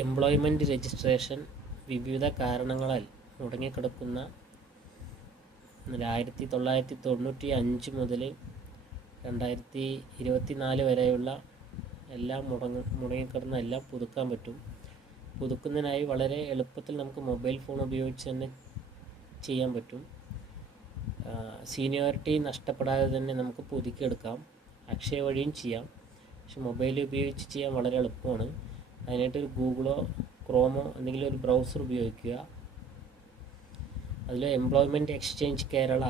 Employment registration വിവിധ കാരണങ്ങളാൽ മുടങ്ങിക്കിടക്കുന്ന ആയിരത്തി തൊള്ളായിരത്തി തൊണ്ണൂറ്റി അഞ്ച് മുതൽ രണ്ടായിരത്തി ഇരുപത്തി നാല് വരെയുള്ള എല്ലാം മുടങ്ങ മുടങ്ങിക്കിടന്ന എല്ലാം പുതുക്കാൻ പറ്റും. പുതുക്കുന്നതിനായി വളരെ എളുപ്പത്തിൽ നമുക്ക് മൊബൈൽ ഫോൺ ഉപയോഗിച്ച് തന്നെ ചെയ്യാൻ പറ്റും. സീനിയോറിറ്റി നഷ്ടപ്പെടാതെ തന്നെ നമുക്ക് പുതുക്കിയെടുക്കാം. അക്ഷയ വഴിയും ചെയ്യാം. പക്ഷെ മൊബൈൽ ഉപയോഗിച്ച് ചെയ്യാൻ വളരെ എളുപ്പമാണ്. അതിനായിട്ട് ഒരു ഗൂഗിളോ ക്രോമോ എന്തെങ്കിലും ഒരു ബ്രൗസർ ഉപയോഗിക്കുക. അതിൽ എംപ്ലോയ്മെന്റ് എക്സ്ചേഞ്ച് കേരള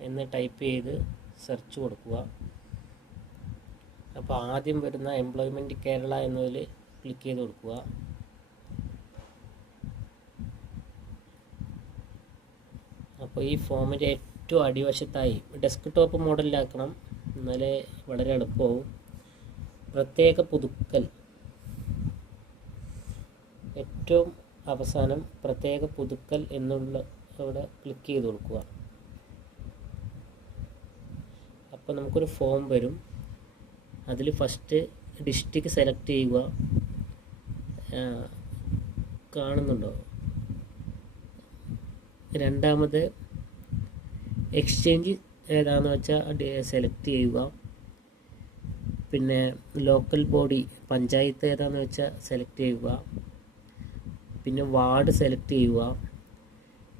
എന്ന് ടൈപ്പ് ചെയ്ത് സെർച്ച് കൊടുക്കുക. അപ്പോൾ ആദ്യം വരുന്ന എംപ്ലോയ്മെന്റ് കേരള എന്നതിൽ ക്ലിക്ക് ചെയ്ത് കൊടുക്കുക. അപ്പോൾ ഈ ഫോമിന്റെ ഏറ്റവും അടിവശത്തായി ഡെസ്ക് ടോപ്പ് മോഡലിലാക്കണം എന്നാലേ വളരെ എളുപ്പമാവും പ്രത്യേക പുതുക്കൽ. ഏറ്റവും അവസാനം പ്രത്യേക പുതുക്കൽ എന്നുള്ള അവിടെ ക്ലിക്ക് ചെയ്ത് കൊടുക്കുക. അപ്പോൾ നമുക്കൊരു ഫോം വരും. അതിൽ ഫസ്റ്റ് ഡിസ്ട്രിക്ട് സെലക്ട് ചെയ്യുക. കാണുന്നുണ്ടോ? രണ്ടാമത് എക്സ്ചേഞ്ച് ഏതാണെന്ന് വെച്ചാൽ സെലക്ട് ചെയ്യുക. പിന്നെ ലോക്കൽ ബോഡി പഞ്ചായത്ത് ഏതാണെന്ന് വെച്ചാൽ സെലക്ട് ചെയ്യുക. പിന്നെ വാർഡ് സെലക്ട് ചെയ്യുക.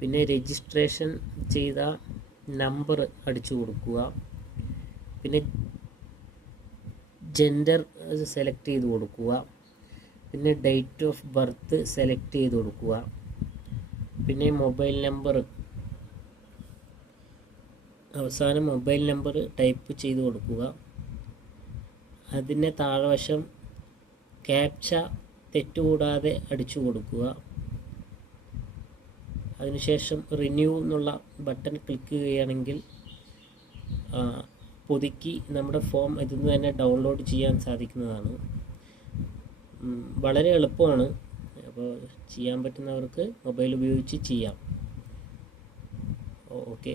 പിന്നെ രജിസ്ട്രേഷൻ ചെയ്ത നമ്പർ അടിച്ചു കൊടുക്കുക. പിന്നെ ജെൻഡർ സെലക്ട് ചെയ്ത് കൊടുക്കുക. പിന്നെ ഡേറ്റ് ഓഫ് ബർത്ത് സെലക്ട് ചെയ്ത് കൊടുക്കുക. പിന്നെ മൊബൈൽ നമ്പർ. അവസാനം മൊബൈൽ നമ്പർ ടൈപ്പ് ചെയ്ത് കൊടുക്കുക. അതിന്റെ താഴ്വശം ക്യാപ്ച തെറ്റുകൂടാതെ അടിച്ചു കൊടുക്കുക. അതിനുശേഷം റിന്യൂ എന്നുള്ള ബട്ടൺ ക്ലിക്ക് ചെയ്യുകയാണെങ്കിൽ പുതുക്കി നമ്മുടെ ഫോം ഇതിൽ നിന്ന് തന്നെ ഡൗൺലോഡ് ചെയ്യാൻ സാധിക്കുന്നതാണ്. വളരെ എളുപ്പമാണ്. അപ്പോൾ ചെയ്യാൻ പറ്റുന്നവർക്ക് മൊബൈൽ ഉപയോഗിച്ച് ചെയ്യാം. ഓക്കെ